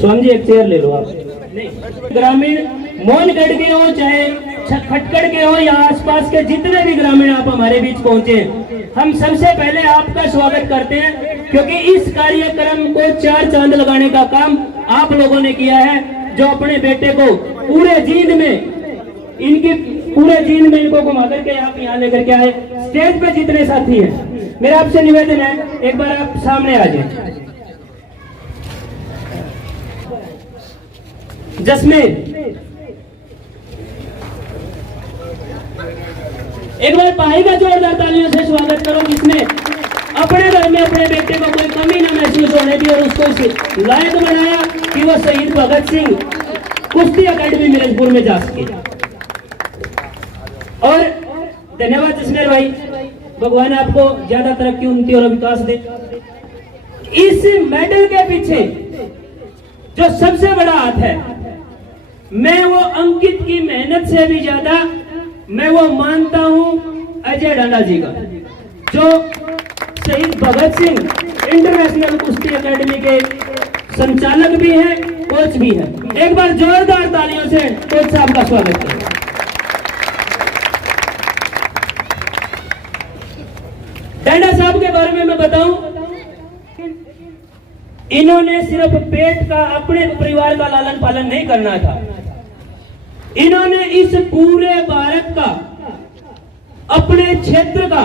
स्वामी जी एक चेयर ले लो आप। ग्रामीण मोहनगढ़ के हो चाहे खटकड़ के हो या आसपास के जितने भी ग्रामीण आप हमारे बीच पहुंचे, हम सबसे पहले आपका स्वागत करते हैं, क्योंकि इस कार्यक्रम को 4 चांद लगाने का काम आप लोगों ने किया है, जो अपने बेटे को पूरे जींद में इनको घुमा करके आप यहाँ लेकर के आए। स्टेज पे जितने साथी हैं, मेरा आपसे निवेदन है एक बार आप सामने आ जाए। जसमीन, एक बार भाई का जोरदार तालियों से स्वागत करो, जिसने अपने घर में अपने बेटे को कोई कमी ना महसूस होने दी और उसको इस लायक बनाया कि वो शहीद भगत सिंह कुश्ती अकेडमी मिर्जपुर में जा सके। और धन्यवाद जसमेर भाई, भगवान आपको ज्यादा तरक्की उन्नति और विकास दे। इस मेडल के पीछे जो सबसे बड़ा हाथ है, मैं वो अंकित की मेहनत से भी ज्यादा मैं वो मानता हूं अजय डांडा जी का, जो शहीद भगत सिंह इंटरनेशनल कुश्ती अकेडमी के संचालक भी हैं, कोच भी हैं। एक बार जोरदार तालियों से कोच साहब का स्वागत करें। डांडा साहब के बारे में मैं बताऊं, इन्होंने सिर्फ पेट का, अपने परिवार का लालन पालन नहीं करना था, इन्होंने इस पूरे भारत का, अपने क्षेत्र का,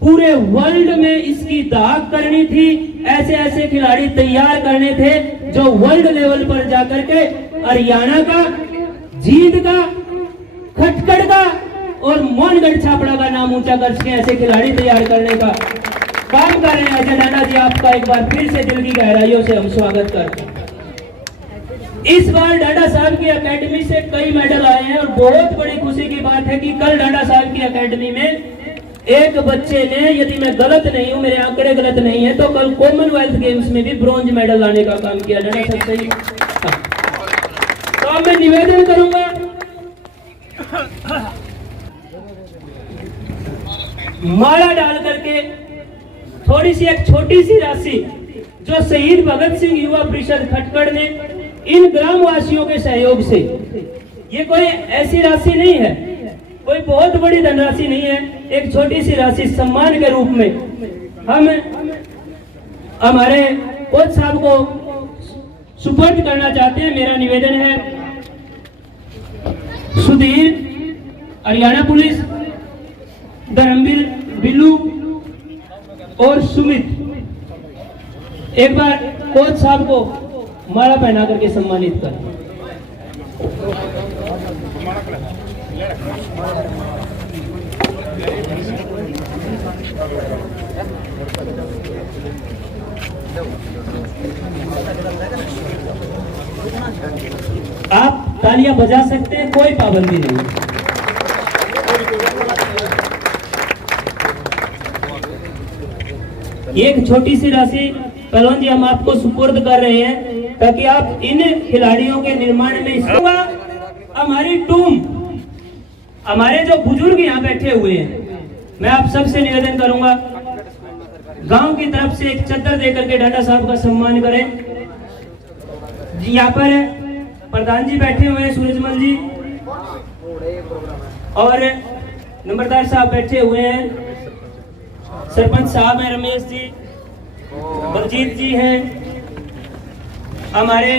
पूरे वर्ल्ड में इसकी दाग करनी थी। ऐसे ऐसे खिलाड़ी तैयार करने थे जो वर्ल्ड लेवल पर जाकर के हरियाणा का, जींद का, खटकड़ का और मोहनगढ़ छापड़ा का नाम ऊंचा कर सके, ऐसे खिलाड़ी तैयार करने का काम कर रहे हैं। अजय डांडा जी, आपका एक बार फिर से दिल की गहराइयों से हम स्वागत करते हैं। इस बार डांडा साहब की एकेडमी से कई मेडल आए हैं और बहुत बड़ी खुशी की बात है कि कल डांडा साहब की एकेडमी में एक बच्चे ने, यदि मैं गलत नहीं हूं, मेरे आंकड़े गलत नहीं है, तो कल कॉमनवेल्थ गेम्स में भी ब्रॉन्ज मेडल लाने का काम किया। डांडा साहब सही। तो अब मैं निवेदन करूंगा, माला डाल करके थोड़ी सी, एक छोटी सी राशि जो शहीद भगत सिंह युवा परिषद खटकड़ ने इन ग्रामवासियों के सहयोग से, ये कोई ऐसी राशि नहीं है, कोई बहुत बड़ी धनराशि नहीं है, एक छोटी सी राशि सम्मान के रूप में हम हमारे कोच साहब को सुपुर्द करना चाहते हैं। मेरा निवेदन है, सुधीर, हरियाणा पुलिस, धर्मवीर, बिल्लू और सुमित, एक बार कोच साहब को माला पहना करके सम्मानित करें। आप तालियां बजा सकते हैं, कोई पाबंदी नहीं। एक छोटी सी राशि पहलवान जी हम आपको सुपुर्द कर रहे हैं, ताकि आप इन खिलाड़ियों के निर्माण में हमारी टीम, हमारे जो बुजुर्ग यहाँ बैठे हुए हैं, मैं आप सबसे निवेदन करूंगा, गांव की तरफ से एक चद्दर देकर के डांडा साहब का सम्मान करें। यहाँ पर प्रधान जी बैठे हुए हैं, सूरजमल जी, और नंबरदार साहब बैठे हुए हैं, सरपंच साहब हैं, रमेश जी, बलजीत जी हैं, हमारे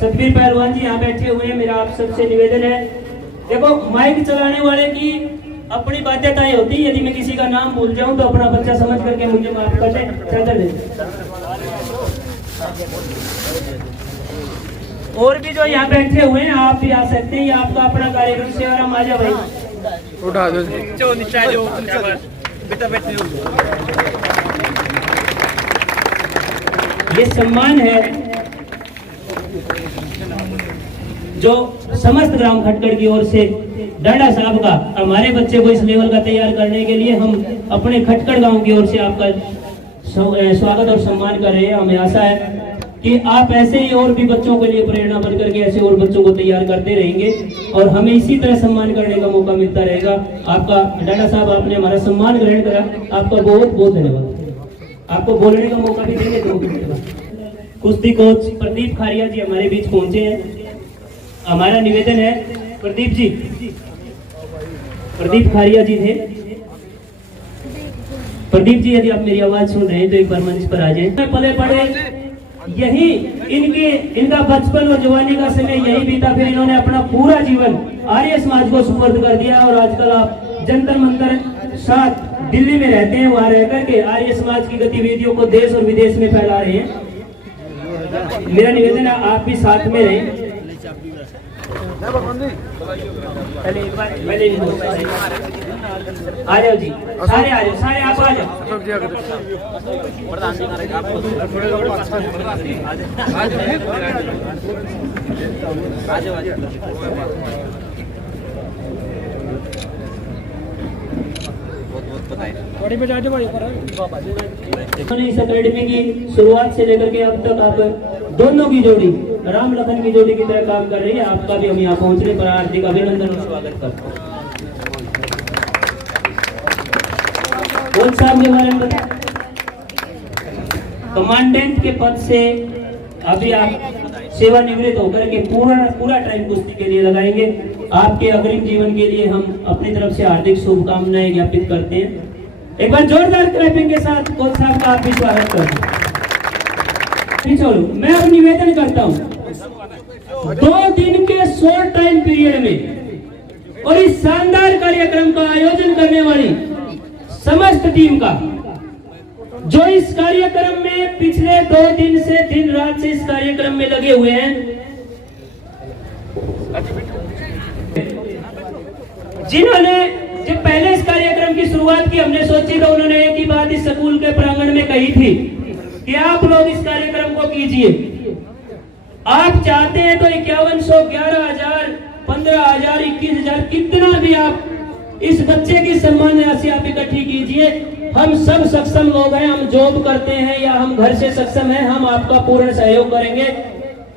सतबीर पहलवान जी यहाँ बैठे हुए हैं। मेरा आप सबसे निवेदन है, देखो माइक चलाने वाले की अपनी बाध्यताएं होती है, यदि मैं किसी का नाम भूल जाऊं तो अपना बच्चा समझ करके मुझे माफ कर दे। चादर दे। और भी जो यहाँ बैठे हुए हैं, आप भी आ सकते हैं, ये आपका अपना कार्यक्रम सेवाराम आ जाओ भाई, उठा दो जो नीचे जो बेटा बैठे हो। ये सम्मान है जो समस्त ग्राम खटकड़ की ओर से डांडा साहब का, हमारे बच्चे को इस लेवल का तैयार करने के लिए हम अपने खटकड़ गांव की ओर से आपका स्वागत और सम्मान कर रहे हैं। हमें आशा है कि आप ऐसे ही और भी बच्चों के लिए प्रेरणा बन करके ऐसे और बच्चों को तैयार करते रहेंगे और हमें इसी तरह सम्मान करने का मौका मिलता रहेगा। आपका डांडा साहब, आपने हमारा सम्मान ग्रहण करा, आपका बहुत बहुत धन्यवाद। आपको बोलने का मौका भी देंगे 2 मिनट बाद। कुश्ती कोच प्रदीप खारिया जी हमारे बीच पहुंचे हैं। हमारा निवेदन है प्रदीप जी, प्रदीप खारिया जी थे। प्रदीप जी यदि आप मेरी आवाज सुन रहे हैं तो एक बार मंच पर आ जाए। पले पड़े यही इनका बचपन और जवानी का समय यही बीता, फिर इन्होंने अपना पूरा जीवन आर्य समाज को सुपुर्द कर दिया और आजकल आप जंतर मंतर साथ दिल्ली में रहते हैं, वहां रहकर के आर्य समाज की गतिविधियों को देश और विदेश में फैला रहे हैं। मेरा निवेदन है आप भी साथ में रहें। पहले एक बार आ जाओ जी, सारे आ जाओ, सारे आप आ जाओ। इस अकेडमी की शुरुआत से लेकर के अब तक आप दोनों की जोड़ी राम लखन की जोड़ी की तरह काम कर रही है। आपका भी हम यहाँ पहुंचने पर हार्दिक अभिनंदन और स्वागत करते हैं। कौन साहब के बारे में बताएं? कमांडेंट के पद से अभी आप सेवानिवृत्त होकर के पूरा टाइम कुश्ती के लिए लगाएंगे। आपके अग्रिम जीवन के लिए हम अपनी तरफ से हार्दिक शुभकामनाएं ज्ञापित करते हैं। एक बार जोरदार क्लैपिंग के साथ कोच साहब का आप भी स्वागत करें। चलो मैं अब निवेदन करता हूँ 2 दिन के शॉर्ट टाइम पीरियड में और इस शानदार कार्यक्रम का आयोजन करने वाली समस्त टीम का, जो इस कार्यक्रम में पिछले 2 दिन से दिन रात से इस कार्यक्रम में लगे हुए हैं, जिन्होंने जब पहले इस कार्यक्रम की शुरुआत की हमने सोची तो उन्होंने एक ही बात इस स्कूल के प्रांगण में कही थी कि आप लोग इस कार्यक्रम को कीजिए। आप चाहते हैं तो 5100, 11,000, 15,000, 21,000 कितना भी आप इस बच्चे की सम्मान राशि आप इकट्ठी कीजिए। हम सब सक्षम लोग हैं, हम जॉब करते हैं या हम घर से सक्षम हैं, हम आपका पूर्ण सहयोग करेंगे।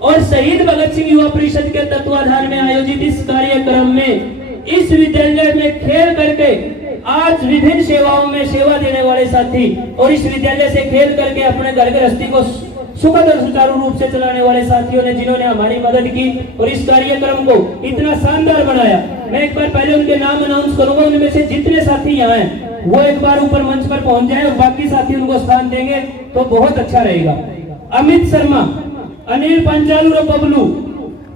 और शहीद भगत सिंह युवा परिषद के तत्वाधान में आयोजित इस कार्यक्रम में इस विद्यालय में खेल करके आज विभिन्न सेवाओं में सेवा देने वाले साथी और इस विद्यालय से खेल करके अपने घर गृहस्थी को सुखद और सुचारू रूप से चलाने वाले साथियों ने, जिन्होंने हमारी मदद की और इस कार्यक्रम को इतना शानदार बनाया। मैं एक बार पहले उनके नाम अनाउंस करूंगा। उनमें से जितने साथी यहाँ हैं वो एक बार ऊपर मंच पर पहुंच जाए और बाकी साथी उनको स्थान देंगे तो बहुत अच्छा रहेगा। अमित शर्मा, अनिल पंचालू और बबलू,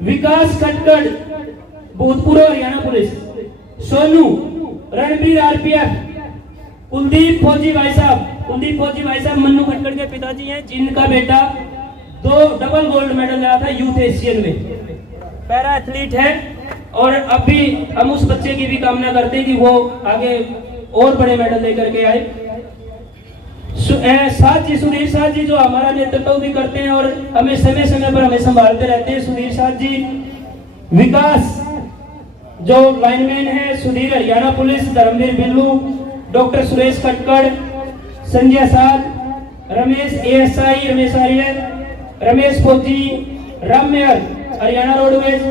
विकास खटकड़ भूतपूर्व हरियाणा पुलिस, सोनू, रणबीर RPF, कुलदीप फौजी भाई साहब मन्नू खटकड़ के पिताजी हैं, जिनका बेटा 2 डबल गोल्ड मेडल लाया था यूथ एशियन में, पैरा एथलीट है। और अभी हम उस बच्चे की भी कामना करते हैं कि वो आगे और बड़े मेडल लेकर के आए। साथ जी सुधीर साथ जी जो हमारा नेतृत्व भी करते हैं और हमें समय समय पर हमें संभालते रहते हैं, सुधीर साथ जी। विकास जो लाइनमैन है, सुधीर हरियाणा पुलिस, धर्मवीर बिल्लू, डॉक्टर सुरेश खटकड़, संजय साध, रमेश ASI रमेश आर्य, रमेश फौजी, राममेयर हरियाणा रोडवेज,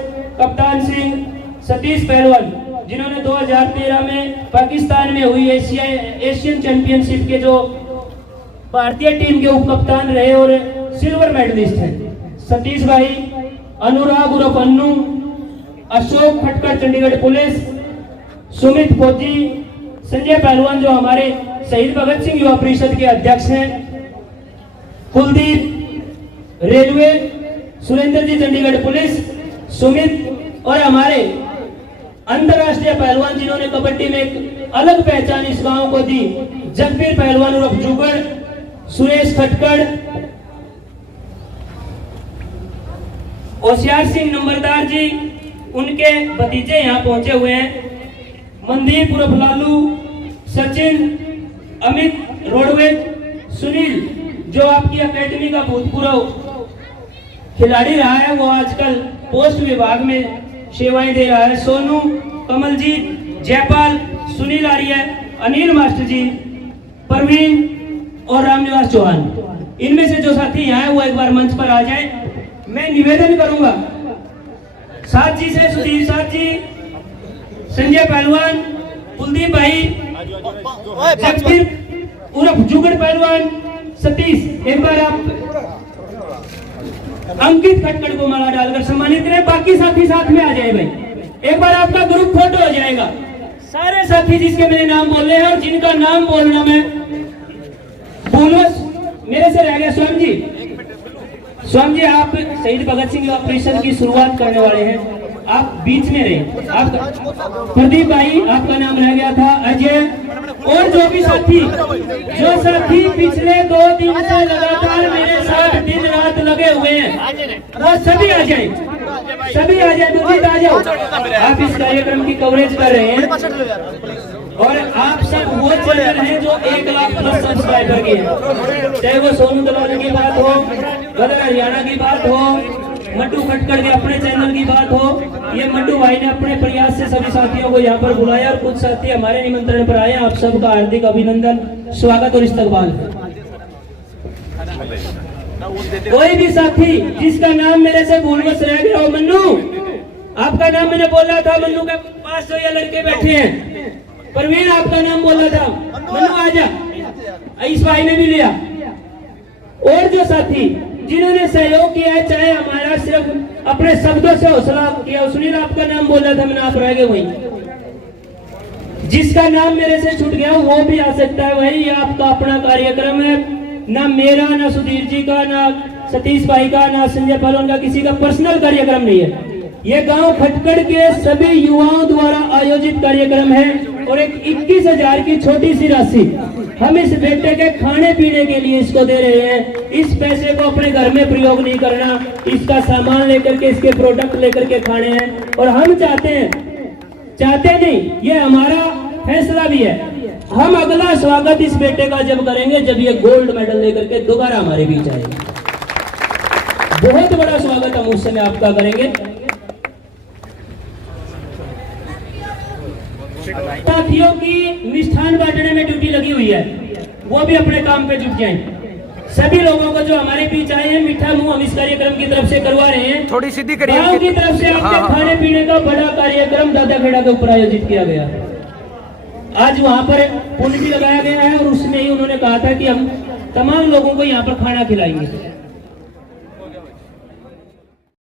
कप्तान सिंह, सतीश पहलवान, जिन्होंने 2013 में पाकिस्तान में हुई एशियन चैंपियनशिप के जो भारतीय टीम के उप कप्तान रहे और सिल्वर मेडलिस्ट हैं। सतीश भाई, अनुराग उर्फ अन्नू, अशोक खटकर चंडीगढ़ पुलिस, सुमित फौजी, संजय पहलवान जो हमारे शहीद भगत सिंह युवा परिषद के अध्यक्ष हैं, कुलदीप रेलवे, सुरेंद्र जी चंडीगढ़ पुलिस, सुमित और हमारे अंतरराष्ट्रीय पहलवान जिन्होंने कबड्डी में एक अलग पहचान इस गांव को दी, जगबीर पहलवान उर्फ जुगड़, सुरेश खटकड़, होशियार सिंह नंबरदार जी, उनके भतीजे यहाँ पहुंचे हुए हैं, मनदीप उर्फ लालू, सचिन, अमित रोडवेज, सुनील जो आपकी अकेडमी का भूतपूर्व खिलाड़ी रहा है, वो आजकल पोस्ट विभाग में सेवाएं दे रहा है, सोनू, कमलजीत, जयपाल, सुनील आर्य, अनिल मास्टर जी, परवीन और रामनिवास चौहान। इनमें से जो साथी यहाँ है वो एक बार मंच पर आ जाए। मैं निवेदन करूंगा साथ जी से, सुधीर साथ जी, संजय पहलवान, कुलदीप भाई, जगदीप उर्फ जुगड़ पहलवान, सतीश, एक बार आप अंकित खटखड़ को माला डालकर सम्मानित करें। बाकी साथी साथ में आ जाए भाई। एक बार आपका ग्रुप फोटो हो जाएगा। सारे साथी जिसके मेरे नाम बोल रहे हैं और जिनका नाम बोलना मैं बोलो मेरे से रह गया। स्वयं जी आप शहीद भगत सिंह ऑपरेशन की शुरुआत करने वाले हैं, आप बीच में रहे। आप प्रदीप भाई आपका नाम रह गया था, अजय और जो भी साथी पिछले 2 दिन से लगातार मेरे साथ दिन रात लगे हुए हैं वो सभी आ जाए, दुर्जीत आ जाओ। आप इस कार्यक्रम की कवरेज कर रहे हैं और आप सब वो चैनल हैं जो 1 लाख प्लस सब्सक्राइबर के हैं। चाहे वो सोनू दलाल की बात हो, गदर हरियाणा की बात हो, मट्टू खटखड़ के अपने चैनल की बात हो, ये मट्टू भाई ने अपने प्रयास से सभी साथियों को यहाँ पर बुलाया और कुछ साथी हमारे निमंत्रण पर आए। आप सबका हार्दिक अभिनंदन, स्वागत और इस्तकबाल। कोई भी साथी जिसका नाम मेरे से भूलवश रह गया हो, मन्नू आपका नाम मैंने बोला था, मन्नू के पास जो ये लड़के बैठे हैं, परवीन आपका नाम बोला था, मन्नू आजा, इस भाई ने भी लिया। और जो साथी जिन्होंने सहयोग किया है, चाहे हमारा सिर्फ अपने शब्दों से हौसला किया, सुनील आपका नाम बोला था मैंने, आप रह गए वहीं। जिसका नाम मेरे से छूट गया वो भी आ सकता है भाई, ये आपका अपना कार्यक्रम है, ना मेरा, ना सुधीर जी का, ना सतीश भाई का, ना संजय पालवन का, किसी का पर्सनल कार्यक्रम नहीं है। ये गांव खटखड़ के सभी युवाओं द्वारा आयोजित कार्यक्रम है और एक 21,000 की छोटी सी राशि हम इस बेटे के खाने पीने के लिए इसको दे रहे हैं। इस पैसे को अपने घर में प्रयोग नहीं करना, इसका सामान लेकर के, इसके प्रोडक्ट लेकर के खाने हैं। और हम चाहते नहीं, ये हमारा फैसला भी है, हम अगला स्वागत इस बेटे का जब करेंगे जब ये गोल्ड मेडल लेकर के दोबारा हमारे बीच आएगा। बहुत बड़ा स्वागत हम उस समय आपका करेंगे। साथियों की मिष्ठान बांटने में ड्यूटी लगी हुई है, वो भी अपने काम पे जुट जाएं। सभी लोगों को जो हमारे बीच आए हैं, मीठा मुंह हम इस कार्यक्रम की तरफ से करवा रहे हैं। थोड़ी सीधी करिए। गांव की तरफ से आपके खाने पीने का बड़ा कार्यक्रम दादा खेड़ा के ऊपर आयोजित किया गया। आज वहाँ पर पुल भी लगाया गया है और उसमें ही उन्होंने कहा था कि हम तमाम लोगों को यहाँ पर खाना खिलाएंगे।